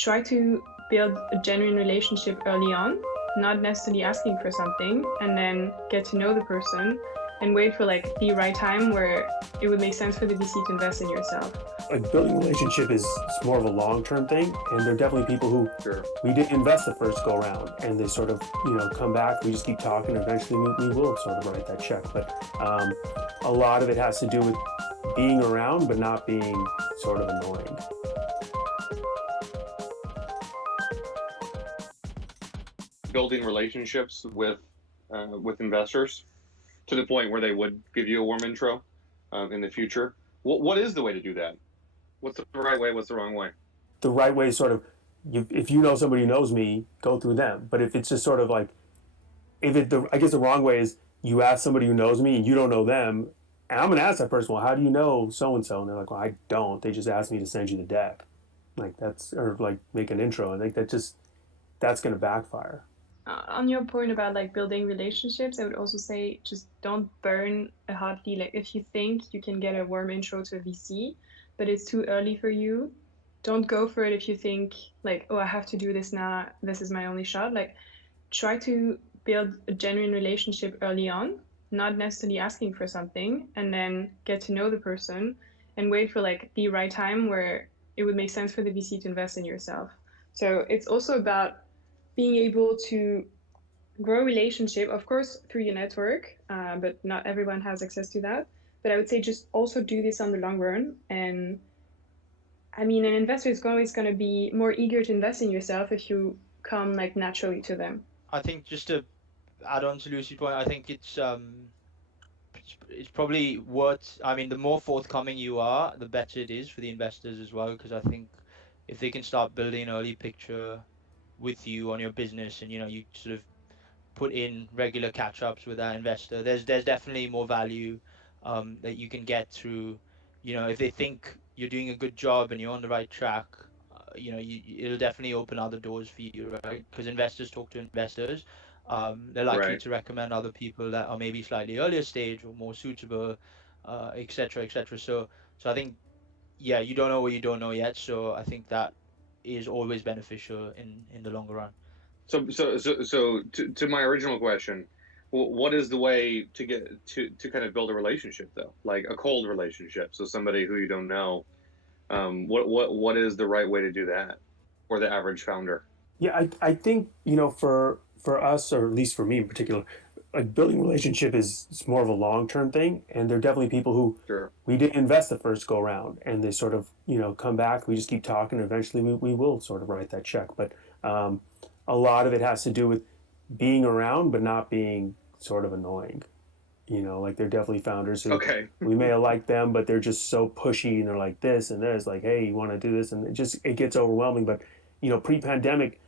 try to build a genuine relationship early on, not necessarily asking for something, and then get to know the person and wait for like the right time where it would make sense for the VC to invest in yourself. Like building a relationship is more of a long-term thing, and there are definitely people who we didn't invest the first go around, and they sort of come back. We just keep talking, and eventually we will sort of write that check. But a lot of it has to do with being around, but not being sort of annoying. Building relationships with investors to the point where they would give you a warm intro in the future. What is the way to do that? What's the right way? What's the wrong way? The right way is sort of, if you know somebody who knows me, go through them. But if it's just sort of like, I guess the wrong way is you ask somebody who knows me and you don't know them, and I'm going to ask that person, well, how do you know so-and-so? And they're like, well, I don't. They just asked me to send you the deck. Or like make an intro. I think that's going to backfire. On your point about like building relationships, I would also say just don't burn a hot lead. Like if you think you can get a warm intro to a VC, but it's too early for you, don't go for it if you think like, oh, I have to do this now. This is my only shot. Like try to build a genuine relationship early on, not necessarily asking for something, and then get to know the person and wait for like the right time where it would make sense for the VC to invest in yourself. So it's also about being able to grow a relationship, of course, through your network, but not everyone has access to that. But I would say just also do this on the long run. And I mean, an investor is always going to be more eager to invest in yourself if you come like naturally to them. I think just to add on to Lucy's point, I think it's probably worth, I mean, the more forthcoming you are, the better it is for the investors as well, because I think if they can start building an early picture with you on your business and you sort of put in regular catch-ups with that investor, there's definitely more value that you can get through, if they think you're doing a good job and you're on the right track, it'll definitely open other doors for you, right? Because investors talk to investors. They're likely to recommend other people that are maybe slightly earlier stage or more suitable, et cetera, et cetera. So I think, yeah, you don't know what you don't know yet. So I think that is always beneficial in the longer run. So to my original question, what is the way to get to kind of build a relationship though, like a cold relationship? So somebody who you don't know, what is the right way to do that for the average founder? Yeah, I think for us, or at least for me in particular, like building a relationship is more of a long-term thing, and there are definitely people who we didn't invest the first go around, and they sort of come back. We just keep talking, and eventually we will sort of write that check. But a lot of it has to do with being around, but not being sort of annoying. Like they're definitely founders who we may have liked them, but they're just so pushy, and they're like this and this, like, hey, you want to do this, and it gets overwhelming. But pre-pandemic,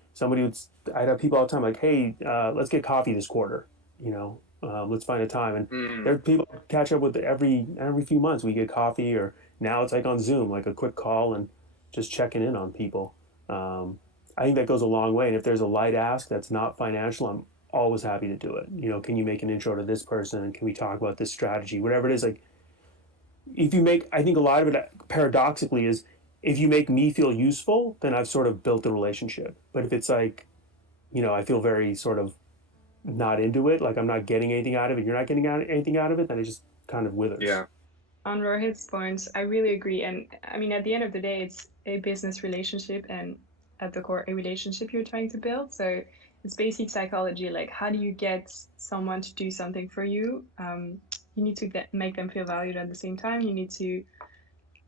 I'd have people all the time like, hey, let's get coffee this quarter. Let's find a time, and there are people I catch up with every few months. We get coffee, or now it's like on Zoom, like a quick call and just checking in on people. I think that goes a long way. And if there's a light ask that's not financial, I'm always happy to do it. Can you make an intro to this person, and can we talk about this strategy, whatever it is. Like I think a lot of it paradoxically is, if you make me feel useful, then I've sort of built a relationship. But if it's like, I feel very sort of not into it, like I'm not getting anything out of it, you're not getting anything out of it, then it just kind of withers. Yeah. On Rohit's points, I really agree. And I mean, at the end of the day, it's a business relationship, and at the core, a relationship you're trying to build. So it's basic psychology. Like, how do you get someone to do something for you? You need to make them feel valued at the same time. You need to,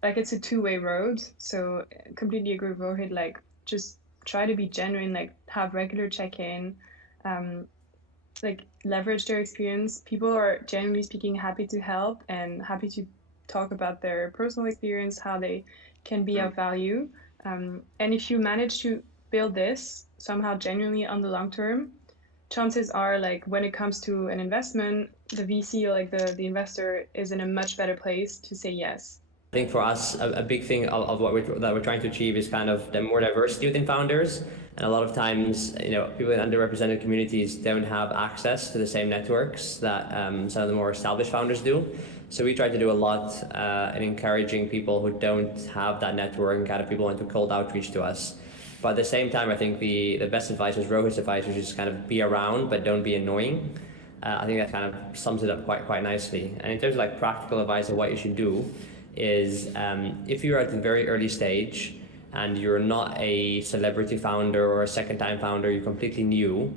like, it's a two-way road. So completely agree with Rohit. Like, just try to be genuine, like have regular check-in, like leverage their experience. People are generally speaking happy to help and happy to talk about their personal experience, how they can be of value. And if you manage to build this somehow genuinely on the long term, chances are, like, when it comes to an investment, the VC or like the investor is in a much better place to say yes. I think for us, a big thing of what we're trying to achieve is kind of the more diversity within founders. And a lot of times, people in underrepresented communities don't have access to the same networks that some of the more established founders do. So we try to do a lot in encouraging people who don't have that network, and kind of people want to cold outreach to us. But at the same time, I think the best advice is Rohit's advice, which is kind of be around, but don't be annoying. I think that kind of sums it up quite nicely. And in terms of like practical advice of what you should do is if you're at the very early stage and you're not a celebrity founder or a second-time founder, you're completely new,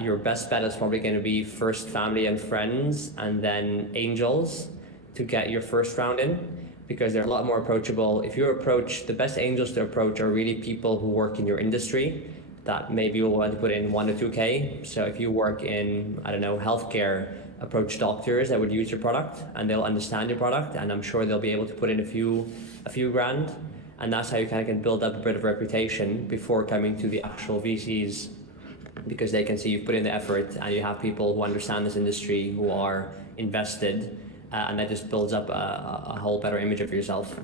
your best bet is probably going to be first family and friends and then angels to get your first round in, because they're a lot more approachable. If you approach, the best angels to approach are really people who work in your industry that maybe will want to put in 1 to 2K. So if you work in, I don't know, healthcare, approach doctors that would use your product and they'll understand your product, and I'm sure they'll be able to put in a few grand. And that's how you kind of can build up a bit of reputation before coming to the actual VCs, because they can see you've put in the effort and you have people who understand this industry, who are invested, and that just builds up a whole better image of yourself.